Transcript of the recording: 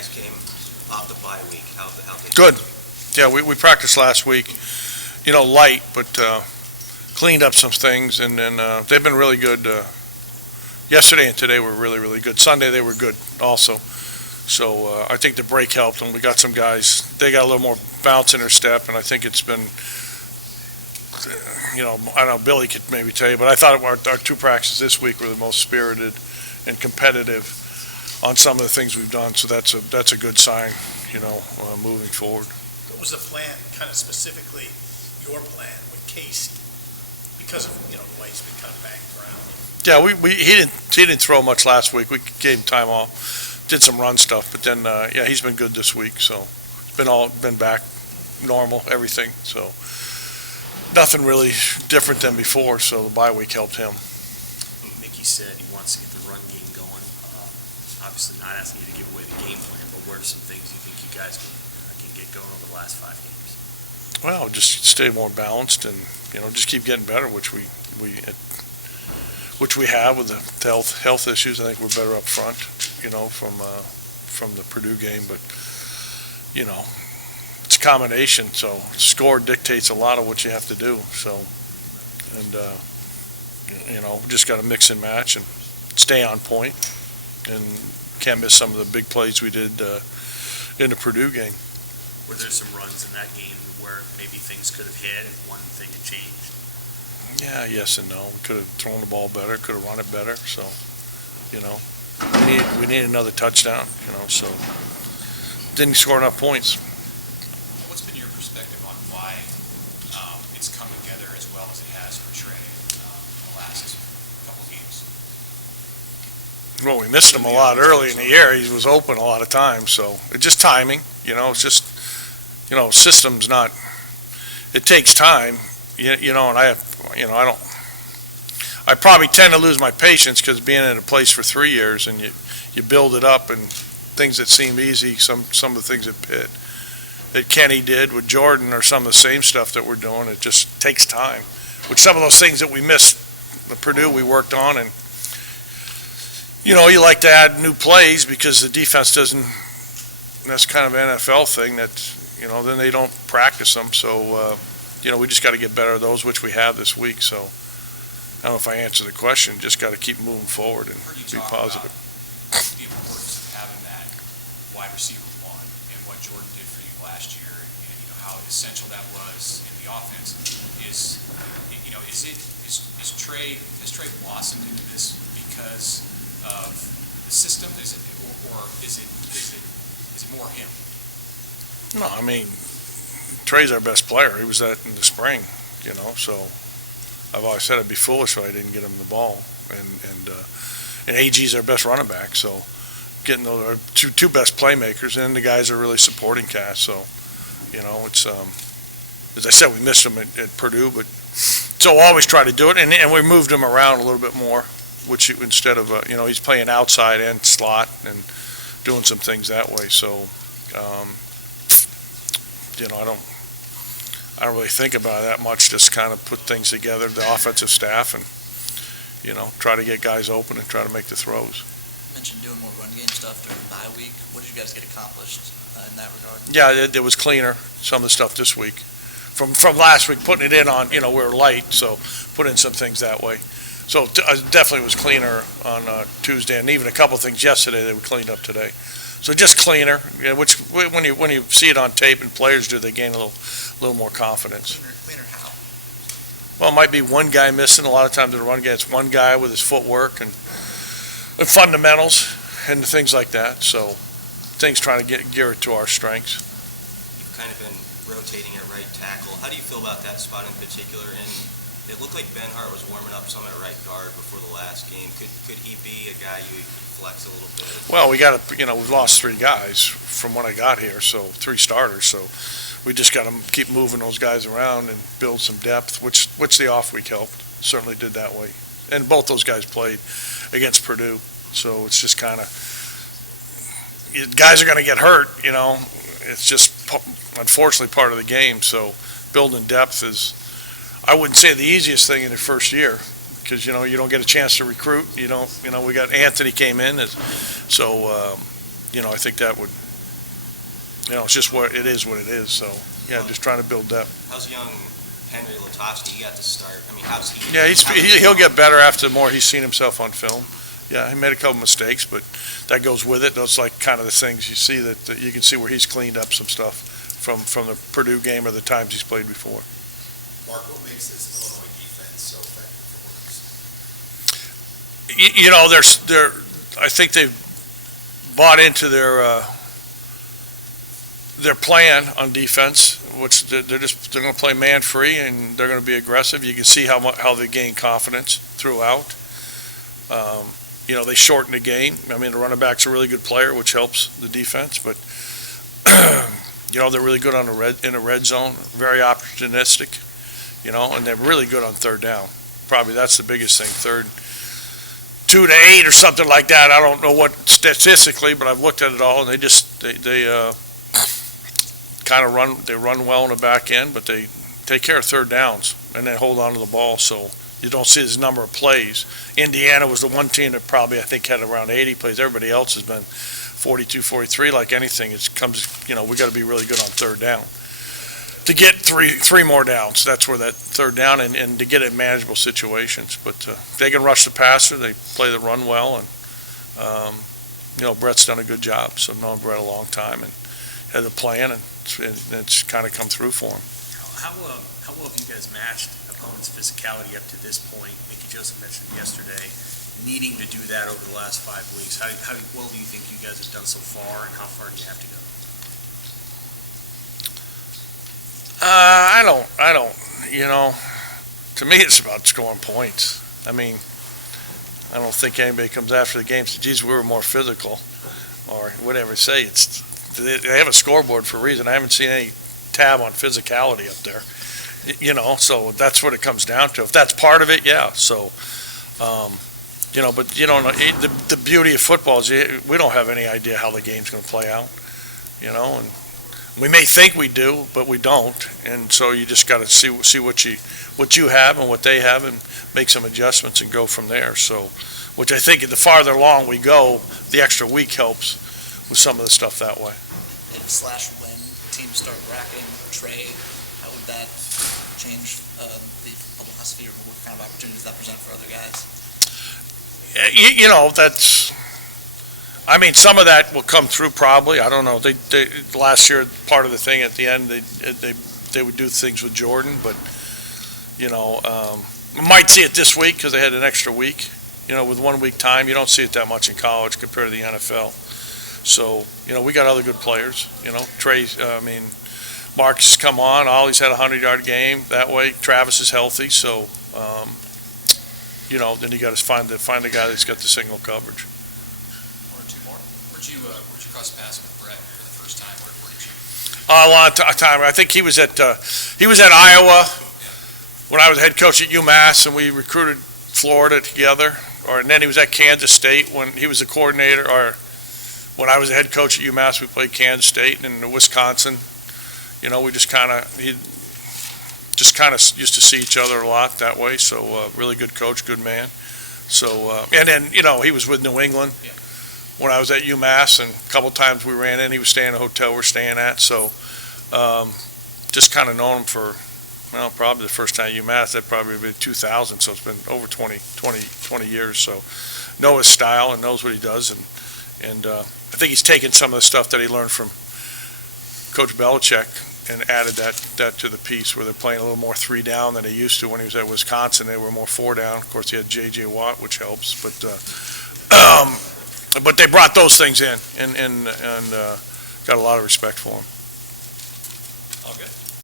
guys came off the bye week? How they Good. Yeah, we practiced last week, light, but cleaned up some things, and then they've been really good. Yesterday and today were really, really good. Sunday they were good also. So I think the break helped, and we got some guys, they got a little more bounce in their step, and I think it's been, I don't know, Billy could maybe tell you, but I thought our two practices this week were the most spirited and competitive on some of the things we've done, so that's a good sign, moving forward. What was the plan, kind of specifically your plan with Casey? Because of, the way he's been kind of banged around. Yeah, he didn't throw much last week. We gave him time off, did some run stuff, but then he's been good this week. So been back normal, everything. So nothing really different than before. So the bye week helped him. Mickey said he wants to get the run game going. Obviously, not asking you to give away the game plan, but what are some things you think you guys can get going over the last 5 games? Well, just stay more balanced and just keep getting better, which we have with the health issues. I think we're better up front, from the Purdue game. But it's a combination. So score dictates a lot of what you have to do. So just got to mix and match and stay on point, and can't miss some of the big plays we did in the Purdue game. Were there some runs in that game where maybe things could have hit and one thing had changed? Yeah, yes and no. We could have thrown the ball better, could have run it better. So, we need another touchdown. So didn't score enough points. What's been your perspective on why it's come together as well as it has for Trey the last couple games? Well, we missed him a lot early in the year. He was open a lot of times, so it's just timing. It's just system's not. It takes time. And I probably tend to lose my patience because being in a place for 3 years and you build it up, and things that seem easy, some of the things that Kenny did with Jordan are some of the same stuff that we're doing. It just takes time. Which some of those things that we missed at Purdue we worked on, and you like to add new plays because the defense doesn't. That's kind of an NFL thing that then they don't practice them. So. We just got to get better at those, which we have this week. So I don't know if I answered the question. Just got to keep moving forward and be positive. The importance of having that wide receiver one and what Jordan did for you last year, and how essential that was in the offense. Has Trey blossomed into this because of the system? Is it more him? No, I mean. Trey's our best player. He was that in the spring, so I've always said it'd be foolish if I didn't get him the ball. And AG's our best running back, so getting those are two best playmakers, and the guys are really supporting cast. So, it's as I said, we missed him at Purdue, but so always try to do it, and we moved him around a little bit more, which instead of he's playing outside and slot and doing some things that way. So. I don't really think about it that much, just kind of put things together, the offensive staff, and, try to get guys open and try to make the throws. You mentioned doing more run game stuff during the bye week. What did you guys get accomplished in that regard? Yeah, it was cleaner, some of the stuff this week. From last week, putting it in on, we were light, so put in some things that way. So definitely was cleaner on Tuesday, and even a couple of things yesterday that we cleaned up today. So just cleaner, which when you see it on tape and players do, they gain a little more confidence. Cleaner how? Well, it might be one guy missing. A lot of times in the run game, it's one guy with his footwork and fundamentals and things like that. So things trying to gear it to our strengths. You've kind of been rotating at right tackle. How do you feel about that spot in particular? And it looked like Benhart was warming up some at right guard before the last game. Could he be a guy you could flex a little bit? Well, we've lost 3 guys from when I got here, so 3 starters. So we just got to keep moving those guys around and build some depth, which the off week helped. Certainly did that way. And both those guys played against Purdue, so it's just kind of guys are going to get hurt. It's just unfortunately part of the game. So building depth is, I wouldn't say the easiest thing in the first year, because you don't get a chance to recruit. We got Anthony came in, so I think that would it's just what it is, so, yeah, just trying to build depth. How's young Henry Latofsky? He got to start. I mean, how's he? Yeah, he'll get better after the more he's seen himself on film. Yeah, he made a couple mistakes, but that goes with it. Those like kind of the things you see that you can see where he's cleaned up some stuff from the Purdue game or the times he's played before. Mark, what makes this Illinois defense so effective for They're I think they've bought into their plan on defense, which they're going to play man free and they're going to be aggressive. You can see how they gain confidence throughout. They shorten the game. I mean, the running back's a really good player, which helps the defense, but they're really good in the red zone, very opportunistic, and they're really good on third down. Probably that's the biggest thing. 2 to 8 or something like that. I don't know what statistically, but I've looked at it all, and they kind of run well in the back end, but they take care of third downs and then hold on to the ball. So you don't see this number of plays. Indiana was the one team that probably, I think, had around 80 plays. Everybody else has been 42, 43. Like anything, it comes, we got to be really good on third down. To get three more downs, that's where that third down, and to get in manageable situations. But they can rush the passer, they play the run well, and, Brett's done a good job. So I've known Brett a long time and had a plan, and it's kind of come through for him. How well have you guys matched opponents' physicality up to this point? Mickey Joseph mentioned yesterday needing to do that over the last 5 weeks. How well do you think you guys have done so far, and how far do you have to go? I don't, to me, it's about scoring points. I mean, I don't think anybody comes after the game and says, geez, we were more physical, or whatever say. They have a scoreboard for a reason. I haven't seen any tab on physicality up there, so that's what it comes down to. If that's part of it, yeah. So, but the beauty of football is we don't have any idea how the game's going to play out, and we may think we do, but we don't. And so you just got to see what you have and what they have and make some adjustments and go from there. So, which I think the farther along we go, the extra week helps with some of the stuff that way. If/when teams start racking trade, how would that change the philosophy, or what kind of opportunities that present for other guys? Some of that will come through probably. I don't know. They last year, part of the thing at the end, they would do things with Jordan, but we might see it this week because they had an extra week. With 1 week time, you don't see it that much in college compared to the NFL. So we got other good players. Marcus has come on. Ollie's had a 100-yard game that way. Travis is healthy, so then you got to find the guy that's got the single coverage. One or two more. Where'd you cross paths with Brett for the first time? Where did you? A lot of time. I think he was at Iowa when I was head coach at UMass, and we recruited Florida together. And then he was at Kansas State when he was a coordinator, or when I was the head coach at UMass, we played Kansas State, and in Wisconsin. We just kind of used to see each other a lot that way. So really good coach, good man. So and then he was with New England when I was at UMass, and a couple times we ran in. He was staying in a hotel we're staying at. So just kind of known him for probably the first time at UMass. That probably been 2000. So it's been over 20 years. So know his style and knows what he does, and I think he's taken some of the stuff that he learned from Coach Belichick and added that to the piece where they're playing a little more 3 down than they used to when he was at Wisconsin. They were more 4 down. Of course, he had J.J. Watt, which helps. But they brought those things in and got a lot of respect for him. All good.